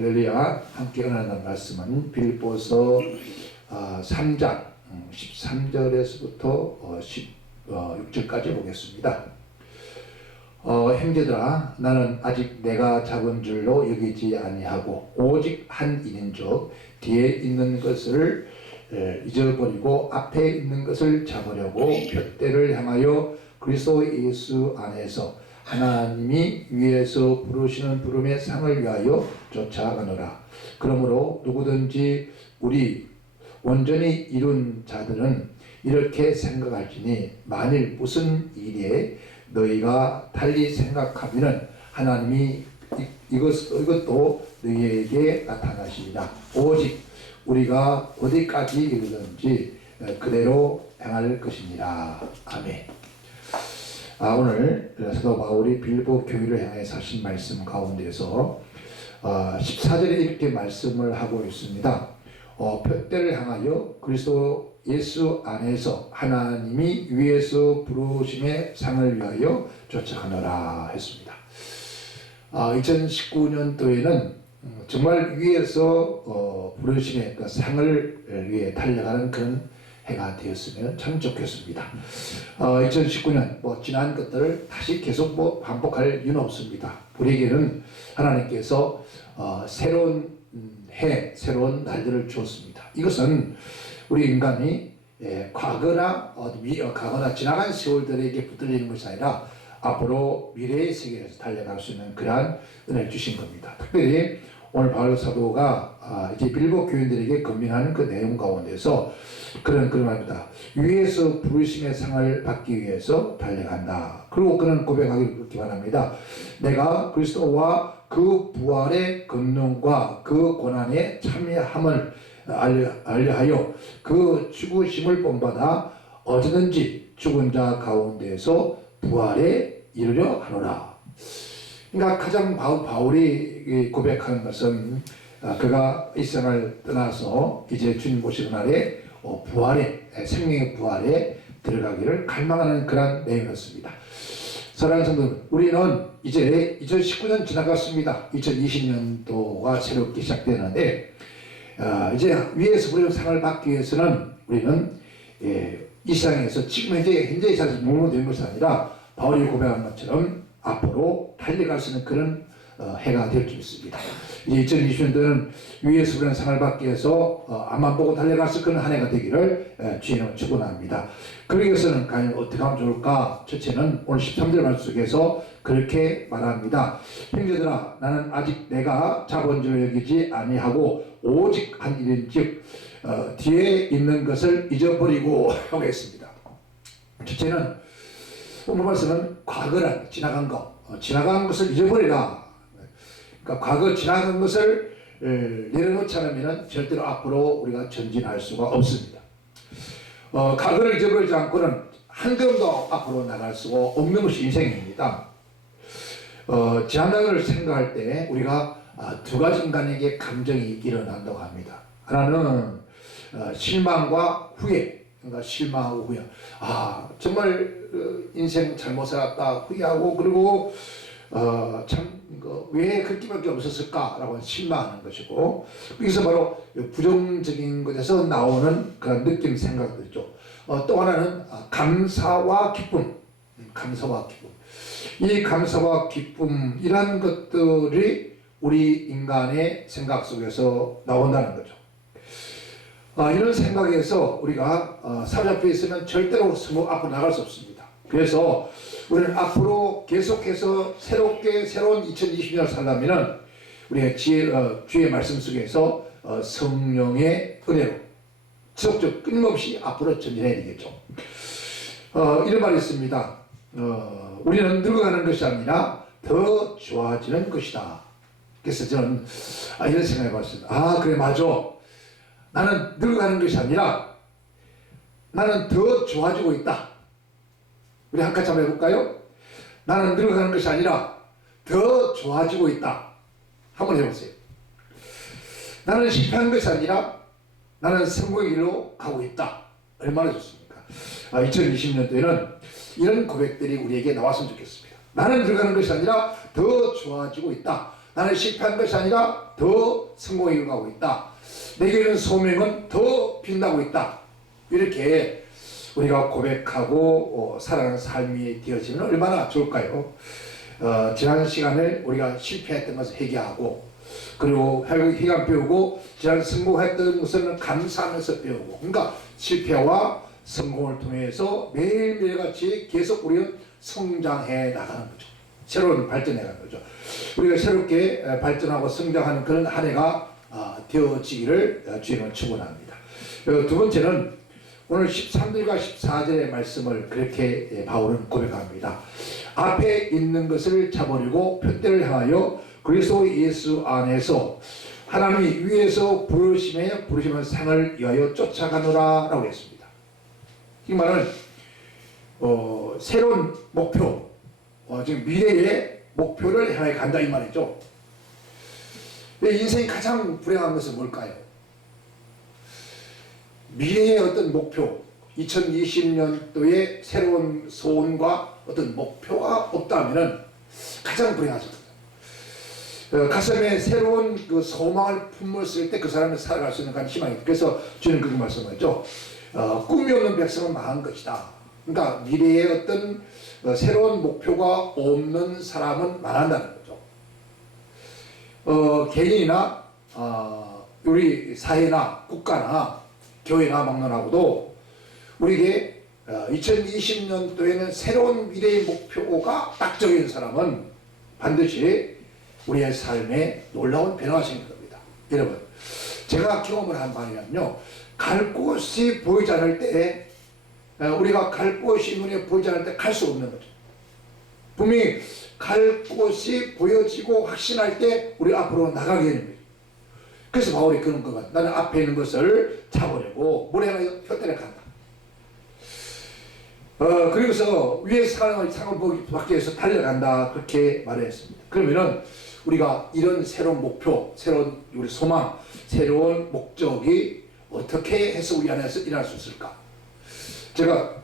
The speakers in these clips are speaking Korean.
할렐루야. 함께 은혜하는 말씀은 빌립보서 3장 13절에서부터 16절까지 보겠습니다. 형제들아, 나는 아직 내가 잡은 줄로 여기지 아니하고 오직 한 일인즉 뒤에 있는 것을 잊어버리고 앞에 있는 것을 잡으려고 둯대를 향하여 그리스도 예수 안에서 하나님이 위에서 부르시는 부름의 상을 위하여 쫓아가노라. 그러므로 누구든지 우리 온전히 이룬 자들은 이렇게 생각할지니 만일 무슨 일에 너희가 달리 생각하면은 하나님이 이것도 너희에게 나타나시리라. 오직 우리가 어디까지 이르든지 그대로 행할 것이니라. 아멘. 오늘 사도 바울이 빌립보 교회를 향해서 하신 말씀 가운데서 14절에 이렇게 말씀을 하고 있습니다. 둯대를 향하여 그리스도 예수 안에서 하나님이 위에서 부르심의 상을 위하여 쫓아가노라 했습니다. 2019년도에는 정말 위에서 부르심의 그 상을 위해 달려가는 그런 해가 되었으면 참 좋겠습니다. 2019년 지난 것들을 다시 계속 반복할 이유는 없습니다. 우리에게는 하나님께서 새로운 해, 새로운 날들을 주었습니다. 이것은 우리 인간이 과거나 지나간 세월들에게 붙들리는 것이 아니라 앞으로 미래의 세계에서 달려갈 수 있는 그러한 은혜를 주신 겁니다. 특별히 오늘 바울 사도가 이제 빌립보 교인들에게 권면하는 그 내용 가운데서 그런 말입니다. 위에서 부르심의 상을 받기 위해서 달려간다. 그리고 그는 고백하기를 그렇게 말합니다. 내가 그리스도와 그 부활의 권능과 그 고난에 참여함을 알려하여 그 죽으심을 본받아 어디든지 죽은 자 가운데서 부활에 이르려 하노라. 그러니까 가장 바울이 고백하는 것은 그가 이 세상을 떠나서 이제 주님 오시는 날에 생명의 부활에 들어가기를 갈망하는 그런 내용이었습니다. 사랑하는 성도들, 우리는 이제 2019년 지나갔습니다. 2020년도가 새롭게 시작되는데 이제 위에서 우리는 상을 받기 위해서는 우리는 이 세상에서 지금 현재 이 세상에서 머무르는 것이 아니라 바울이 고백한 것처럼 앞으로 달려갈 수 있는 그런 해가 될 줄 믿습니다. 이제 2020년도는 위에서 우리는 상을 받기 위해서 앞만 보고 달려갈 수 있는 한 해가 되기를 주님을 축원합니다. 그러기 위해서는 과연 어떻게 하면 좋을까? 첫째는 오늘 13절 말씀 속에서 그렇게 말합니다. 형제들아, 나는 아직 내가 잡은 줄 여기지 아니하고 오직 한 일인즉 뒤에 있는 것을 잊어버리고 하겠습니다. 첫째는 오늘 말씀은 과거란 지나간 것을 잊어버리라. 그러니까 과거 지나간 것을 내려놓지 않으면 절대로 앞으로 우리가 전진할 수가 없습니다. 과거를 잊어버리지 않고는 한 걸음도 앞으로 나갈 수가 없는 것이 인생입니다. 지난날을 생각할 때 우리가 두 가지 인간에게 감정이 일어난다고 합니다. 하나는 실망과 후회. 그러니까 실망하고 후회. 정말 인생 잘못 살았다 후회하고, 그리고 왜 그렇게밖에 없었을까라고 실망하는 것이고, 여기서 바로 부정적인 것에서 나오는 그런 느낌, 생각들이죠. 또 하나는 감사와 기쁨. 이 감사와 기쁨이라는 것들이 우리 인간의 생각 속에서 나온다는 거죠. 이런 생각에서 우리가 사로잡혀 있으면 절대로 앞으로 나갈 수 없습니다. 그래서 우리는 앞으로 계속해서 새로운 2020년을 살려면 우리가 주의 말씀 속에서 성령의 은혜로 지속적 끊임없이 앞으로 전진해야 되겠죠. 이런 말이 있습니다. 우리는 늙어가는 것이 아니라 더 좋아지는 것이다. 그래서 저는 이런 생각을 해봤습니다. 그래, 맞아. 나는 늙어가는 것이 아니라 나는 더 좋아지고 있다. 우리 한 가지 한번 해볼까요? 나는 늙어가는 것이 아니라 더 좋아지고 있다. 한번 해보세요. 나는 실패한 것이 아니라 나는 성공의 길로 가고 있다. 얼마나 좋습니까? 2020년도에는 이런 고백들이 우리에게 나왔으면 좋겠습니다. 나는 늙어가는 것이 아니라 더 좋아지고 있다. 나는 실패한 것이 아니라 더 성공에 이루어가고 있다. 내게 있는 소명은 더 빛나고 있다. 이렇게 우리가 고백하고 살아가는 삶이 되어지면 얼마나 좋을까요? 지난 시간에 우리가 실패했던 것을 회개하고, 그리고 회개한 배우고, 지난 성공했던 것을 감사하면서 배우고, 그러니까 실패와 성공을 통해서 매일매일같이 계속 우리는 성장해 나가는 거죠. 새로운 발전해 가는 거죠. 우리가 새롭게 발전하고 성장하는 그런 한 해가 되어지기를 주님은 축원합니다. 두 번째는 오늘 13절과 14절의 말씀을 그렇게 바울은 고백합니다. 앞에 있는 것을 잡으려고 표대를 향하여 그리스도 예수 안에서 하나님이 위에서 부르시면 상을 위하여 쫓아가노라 라고 했습니다. 이 말은 새로운 목표, 지금 미래의 목표를 향해 간다 이 말이죠. 인생이 가장 불행한 것은 뭘까요? 미래의 어떤 목표, 2020년도에 새로운 소원과 어떤 목표가 없다면 가장 불행하죠. 가슴에 새로운 그 소망을 품었을 때 그 사람이 살아갈 수 있는 그런 희망이 있다. 그래서 주님 그렇게 말씀하죠. 꿈이 없는 백성은 망한 것이다. 그러니까 미래의 어떤 새로운 목표가 없는 사람은 말한다는 거죠. 개인이나 우리 사회나 국가나 교회나 막론하고도 우리에게 2020년도에는 새로운 미래의 목표가 딱 정해진 사람은 반드시 우리의 삶에 놀라운 변화가 생길 겁니다. 여러분, 제가 경험을 한 바이면요, 갈 곳이 보이지 않을 때, 우리가 갈 곳이 눈에 보이지 않을 때 갈 수 없는 거죠. 분명히 갈 곳이 보여지고 확신할 때 우리 앞으로 나가게 되는 거예요. 그래서 바울이 그런 것 같아. 나는 앞에 있는 것을 잡으려고 모래가 혀대를 간다. 그리고서 위에 상을 받기 위해서 달려간다. 그렇게 말을 했습니다. 그러면은 우리가 이런 새로운 목표, 새로운 우리 소망, 새로운 목적이 어떻게 해서 우리 안에서 일어날 수 있을까? 제가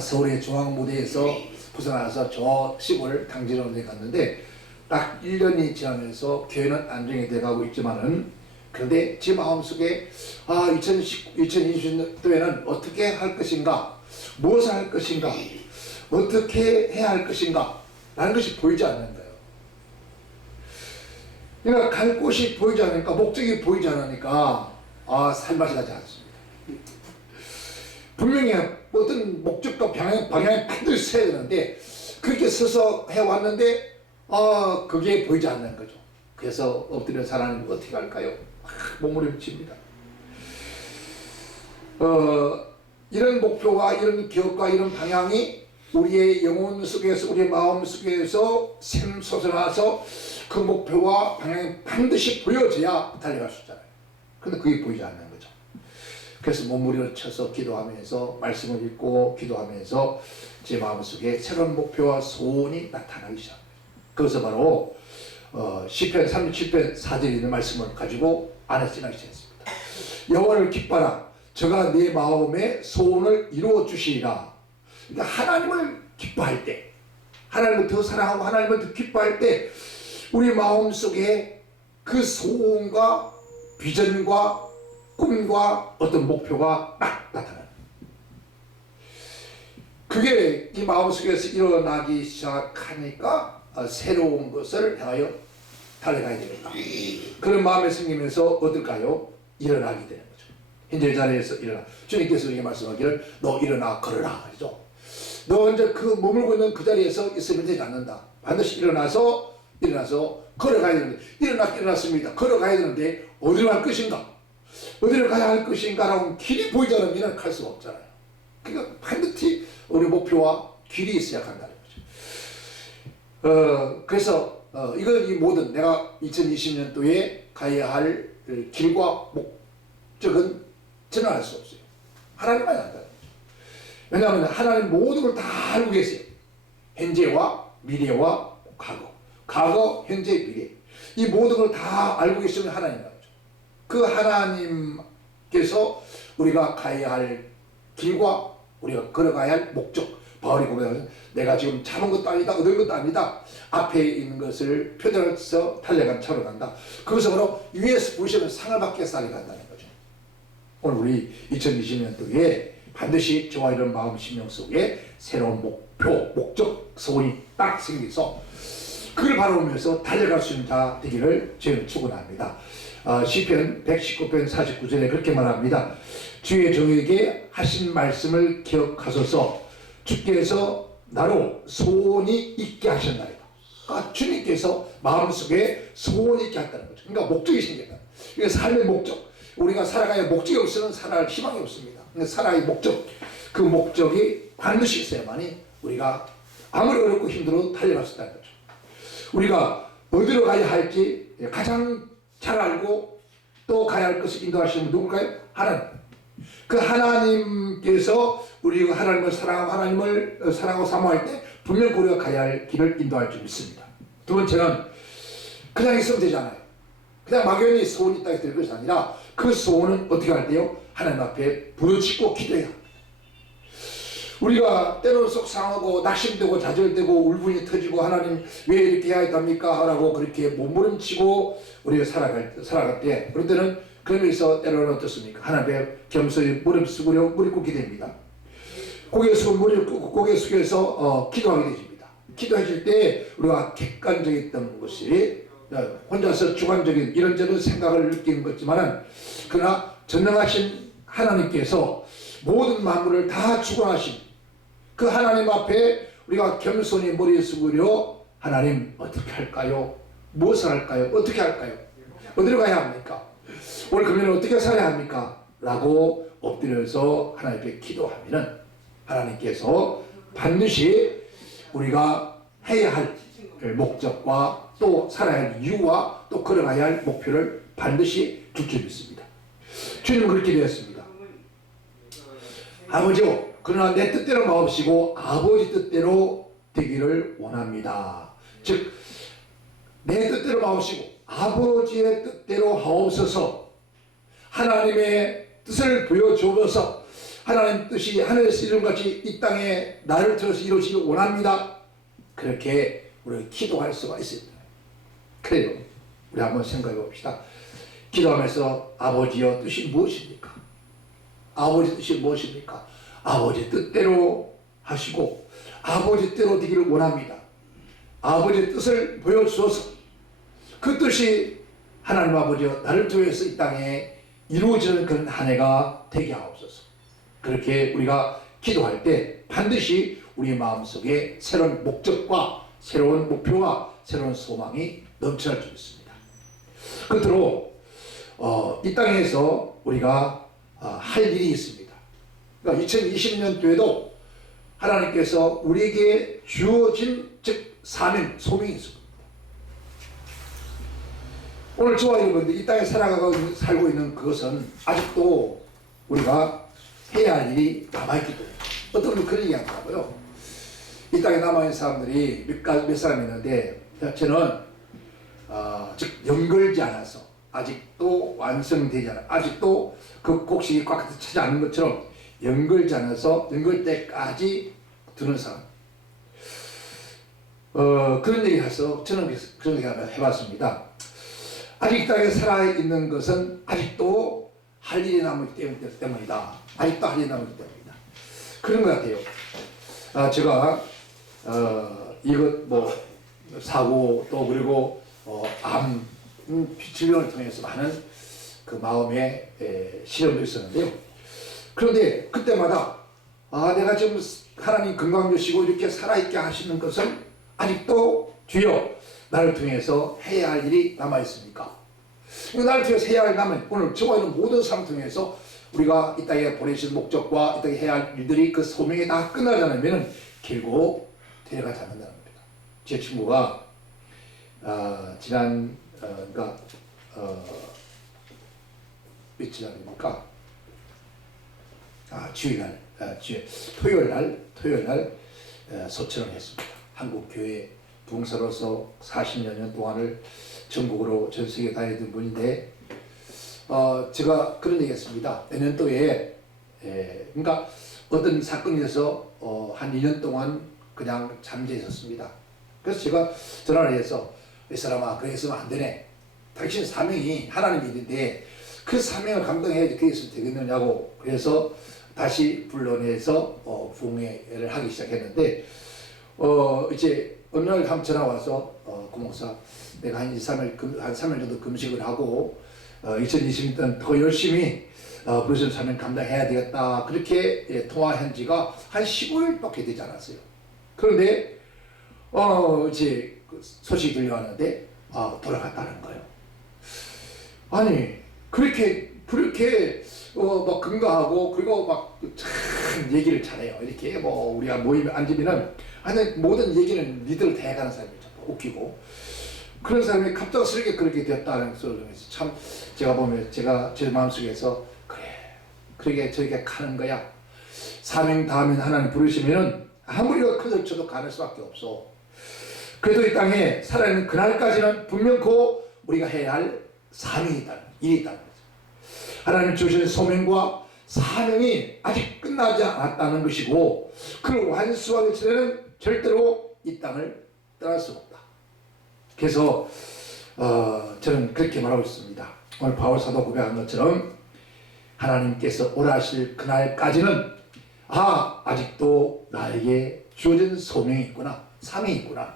서울의 중앙무대에서 부산에서 저 시골 당진원에 갔는데 딱 1년이 지나면서 교회는 안정이 돼가고 있지만은, 그런데 제 마음속에 2020년도에는 어떻게 할 것인가, 무엇을 할 것인가, 어떻게 해야 할 것인가 라는 것이 보이지 않는 거예요. 그러니까 갈 곳이 보이지 않으니까, 목적이 보이지 않으니까 살맛이 나지 않습니다. 분명히 어떤 목적과 방향이 반드시 서야 되는데 그렇게 서서 해왔는데 그게 보이지 않는 거죠. 그래서 엎드려 하나님 어떻게 할까요? 몸부림칩니다. 이런 목표와 이런 기억과 이런 방향이 우리의 영혼 속에서, 우리의 마음 속에서 샘솟아나서 그 목표와 방향이 반드시 보여져야 달려갈 수 있잖아요. 그런데 그게 보이지 않는 거죠. 그래서 몸부림을 쳐서 기도하면서, 말씀을 읽고 기도하면서 제 마음속에 새로운 목표와 소원이 나타나기 시작합니다. 그것은 바로 시편 37편 4절에 있는 말씀을 가지고 안에 지나기 시작했습니다. 여호와를 기뻐하라. 저가 내 마음의 소원을 이루어 주시리라. 그러니까 하나님을 기뻐할 때, 하나님을 더 사랑하고 하나님을 더 기뻐할 때 우리 마음속에 그 소원과 비전과 꿈과 어떤 목표가 딱 나타나요. 그게 이 마음속에서 일어나기 시작하니까 새로운 것을 향하여 달려가야 되겠다. 그런 마음이 생기면서 어떨까요? 일어나게 되는 거죠. 현재 자리에서 일어나. 주님께서 이렇게 말씀하기를 너 일어나 걸어라. 그죠? 너 이제 그 머물고 있는 그 자리에서 있으면 되지 않는다. 반드시 일어나서 걸어가야 되는데, 일어났습니다. 걸어가야 되는데 어디로 갈 것인가? 어디로 가야 할 것인가라고 길이 보이지 않으면 갈 수가 없잖아요. 그러니까 반드시 우리 목표와 길이 있어야 한다는 거죠. 그래서 이 모든 내가 2020년도에 가야 할 길과 목적은 저는 알 수 없어요. 하나님만 안다는 거죠. 왜냐하면 하나님 모든 걸 다 알고 계세요. 현재와 미래와 과거, 현재, 미래. 이 모든 걸 다 알고 계시면 하나님 거죠. 그 하나님께서 우리가 가야 할 길과 우리가 걸어가야 할 목적, 바울이 고백하는 내가 지금 참은 것도 아니다, 얻은 것도 아니다. 앞에 있는 것을 표절해서 달려간 차로 간다. 그것은 바로 위에서 부르시는 상을 받기 위해서 달려간다는 거죠. 오늘 우리 2020년도에 반드시 저와 이런 마음 심령 속에 새로운 목표, 목적, 소원이 딱 생겨서 그걸 바라보면서 달려갈 수 있는 자 되기를 저희는 축원합니다. 시편 119편 49절에 그렇게 말합니다. 주의 종에게 하신 말씀을 기억하소서. 주께서 나로 소원이 있게 하셨나이다. 그러니까 주님께서 마음속에 소원이 있게 했다는 거죠. 그러니까 목적이 생겼다. 이게 삶의 목적. 우리가 살아가야 목적이 없으면 살아갈 희망이 없습니다. 근데 살아갈 목적, 그 목적이 반드시 있어야만이 우리가 아무리 어렵고 힘들어도 달려갈 수 있다는 거죠. 우리가 어디로 가야 할지 가장 잘 알고 또 가야 할 것을 인도하시는 분 누굴까요? 하나님. 그 하나님께서 우리가 하나님을 사랑하고 하나님을 사랑하고 사모할 때 분명 우리가 가야 할 길을 인도할 줄 믿습니다. 두 번째는 그냥 있으면 되잖아요. 그냥 막연히 소원이 있다 될 것이 아니라 그 소원은 어떻게 할 때요? 하나님 앞에 부르짖고 기도해야 합니다. 우리가 때로는 속상하고 낙심되고 좌절되고 울분이 터지고 하나님 왜 이렇게 해야 합니까? 라고 그렇게 몸부림치고 우리가 살아갈 때 그럴 때는 그러면서 때로는 어떻습니까? 하나님 앞에 겸손히 무릎 꿇게 됩니다. 고개 숙여서 기도하게 되십니다. 기도하실 때 우리가 객관적이었던 것이 혼자서 주관적인 이런저런 생각을 느끼는 것지만은 그러나 전능하신 하나님께서 모든 만물을 다 주관하신 그 하나님 앞에 우리가 겸손히 머리 숙으려 하나님 어떻게 할까요? 무엇을 할까요? 어떻게 할까요? 어디로 가야 합니까? 오늘 금요일은 어떻게 살아야 합니까? 라고 엎드려서 하나님 앞에 기도하면은 하나님께서 반드시 우리가 해야 할 목적과 또 살아야 할 이유와 또 걸어가야 할 목표를 반드시 줄 줄 믿습니다. 주님은 그렇게 되었습니다. 아버지요, 그러나 내 뜻대로 마옵시고 아버지 뜻대로 되기를 원합니다. 즉 내 뜻대로 마옵시고 아버지의 뜻대로 하옵소서. 하나님의 뜻을 보여주어서 하나님 뜻이 하늘에서 이룬같이 이 땅에 나를 들어서 이루시길 원합니다. 그렇게 우리가 기도할 수가 있습니다. 그래요. 우리 한번 생각해 봅시다. 기도하면서 아버지의 뜻이 무엇입니까? 아버지 뜻이 무엇입니까? 아버지 뜻대로 하시고 아버지 뜻대로 되기를 원합니다. 아버지 뜻을 보여주셔서 그 뜻이 하나님 아버지여 나를 통해서 이 땅에 이루어지는 그런 한 해가 되게 하옵소서. 그렇게 우리가 기도할 때 반드시 우리 마음속에 새로운 목적과 새로운 목표와 새로운 소망이 넘쳐날 줄 있습니다. 끝으로 이 땅에서 우리가 할 일이 있습니다. 그러니까 2020년도에도 하나님께서 우리에게 주어진 즉 사명, 소명이 있습니다. 오늘 저와 여러분들 이 땅에 살고 있는 그것은 아직도 우리가 해야 할 일이 남아있기 때문에 어떤 분은 그런 얘기 하더라고요. 이 땅에 남아있는 사람들이 몇 사람 있는데 저는 즉 연결지 않아서 아직도 완성되지 않아 아직도 그 곡식이 꽉 차지 않는 것처럼 연결지 않아서 연결 때까지 두는 사람 그런 얘기 해서 저는 그런 얘기 한번 해봤습니다. 아직 이 땅에 살아있는 것은 아직도 할 일이 남았기 때문이다. 아직도 할 일이 남았기 때문이다. 그런 것 같아요. 제가 이것 뭐 사고 또 그리고 암 질병을 통해서 많은 그 마음의 시련도 있었는데요. 그런데 그때마다 내가 지금 하나님 건강 주시고 이렇게 살아있게 하시는 것은 아직도 주여 나를 통해서 해야 할 일이 남아있습니까? 나를 통해서 해야 할 일이 남아있는 오늘 저와 있는 모든 사람 통해서 우리가 이 땅에 보내신 목적과 이 땅에 해야 할 일들이 그 소명이 다 끝나지 않으면 결국 데려가지 않는다는 겁니다. 제 친구가 지난 그러니까 며칠 전입니까? 토요일 날 소천을 했습니다. 한국 교회 부흥사로서 40여 동안을 전국으로 전 세계 다니던 분인데 제가 그런 얘기했습니다. 내년도에 그러니까 어떤 사건이 있어서 한 2년 동안 그냥 잠재 있었습니다. 그래서 제가 전화를 해서 이 사람아 그래 있으면 안 되네. 당신 사명이 하나님 일인데 그 사명을 감당해야지 그게 있으면 되겠느냐고. 그래서 다시 불러내서 부흥회를 하기 시작했는데 이제 어느 날 한 전화 와서 고목사 내가 한 2-3일 한 3일 정도 금식을 하고 2020년 더 열심히 부르짖음 사명 감당해야 되겠다. 그렇게 통화한 지가 한 15일밖에 되지 않았어요. 그런데 이제 그 소식이 들려왔는데 돌아갔다는 거예요. 아니 그렇게 막 근거하고 그리고 막 참 얘기를 잘해요. 이렇게 뭐 우리가 모임에 앉으면은 하여튼 모든 얘기는 리더를 다 해가는 사람이 참 웃기고 그런 사람이 갑작스럽게 그렇게 되었다는 소리를 해서 참 제가 보면 제가 제 마음속에서 그래 그러게 저렇게 가는 거야. 사명 다하면 하나님 부르시면은 아무리 커서 쳐도 가는 수밖에 없어. 그래도 이 땅에 살아있는 그날까지는 분명코 우리가 해야 할 사명이 있다는 일이 있다는 거죠. 하나님 주신 소명과 사명이 아직 끝나지 않았다는 것이고 그걸 완수하기 전에는 절대로 이 땅을 떠날 수 없다. 그래서 저는 그렇게 말하고 있습니다. 오늘 바울 사도 고백한 것처럼 하나님께서 오라실 그날까지는 아직도 나에게 주어진 소명이 있구나, 사명이 있구나.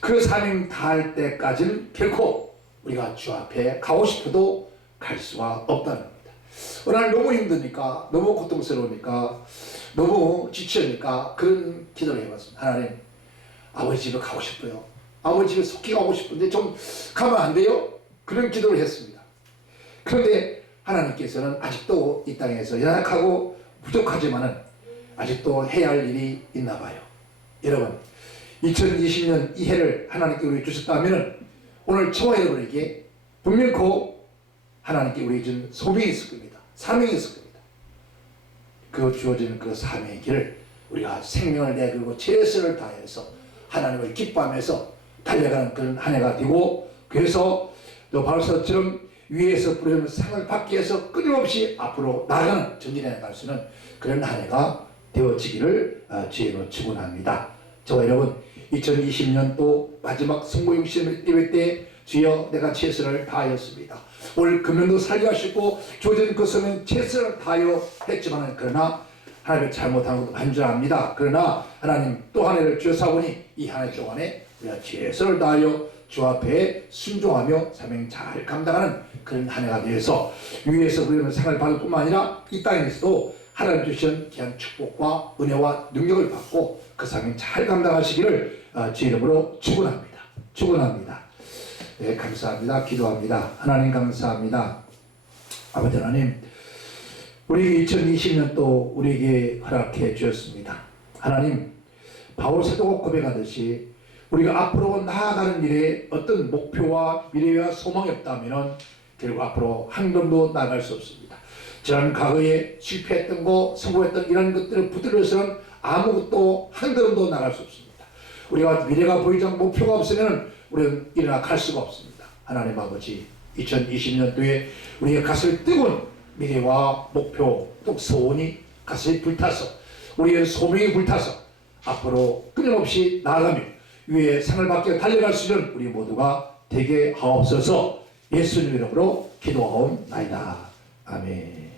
그 사명 다할 때까지는 결코 우리가 주 앞에 가고 싶어도 갈 수가 없다는 겁니다. 오늘 너무 힘드니까, 너무 고통스러우니까, 너무 지치니까 그런 기도를 해봤습니다. 하나님, 아버지 집에 가고 싶어요. 아버지 집에 속히 가고 싶은데 좀 가면 안 돼요? 그런 기도를 했습니다. 그런데 하나님께서는 아직도 이 땅에서 연약하고 부족하지만은 아직도 해야 할 일이 있나 봐요. 여러분, 2020년 이 해를 하나님께 우리에게 주셨다면 오늘 저와 여러분에게 분명코 하나님께 우리에게 준 소명이 있을 겁니다. 사명이 있을 겁니다. 그 주어지는 그 사명의 길을 우리가 생명을 내걸고 최선을 다해서 하나님을 기뻐하면서 달려가는 그런 한 해가 되고 그래서 또 바울사도처럼 위에서 부르는 상을 받기 위해서 끊임없이 앞으로 나아가는 전진해 나갈 수 있는 그런 한 해가 되어지기를 주의로 축원합니다. 저와 여러분 2020년 또 마지막 성공용 시험 예배 때 주여 내가 최선을 다하였습니다. 올 금년도 살게 하시고 주어진 그 소명 최선을 다하여 했지만 그러나 하나님의 잘못한 것도 간절합니다. 그러나 하나님 또 한 해를 주사오니 이 한 해 동안에 우리가 최선을 다하여 주 앞에 순종하며 사명 잘 감당하는 그런 한 해가 되어서 위에서 우리는 상을 받을 뿐만 아니라 이 땅에서도 하나님 주신 귀한 축복과 은혜와 능력을 받고 그 사명 잘 감당하시기를 주 이름으로 축원합니다. 축원합니다. 네, 감사합니다. 기도합니다. 하나님 감사합니다. 아버지 하나님 우리에게 2020년 또 우리에게 허락해 주셨습니다. 하나님 바울 사도가 고백하듯이 우리가 앞으로 나아가는 일에 어떤 목표와 미래와 소망이 없다면 결국 앞으로 한 걸음도 나아갈 수 없습니다. 지난 과거에 실패했던 거 성공했던 이런 것들을 붙들어서는 아무것도 한 걸음도 나아갈 수 없습니다. 우리가 미래가 보이지 않고 목표가 없으면 우리는 일어나 갈 수가 없습니다. 하나님 아버지 2020년도에 우리의 가슴이 뜨거운 미래와 목표 또 소원이 가슴이 불타서 우리의 소명이 불타서 앞으로 끊임없이 나아가며 위에 상을 받게 달려갈 수 있는 우리 모두가 되게 하옵소서. 예수님 이름으로 기도하옵나이다. 아멘.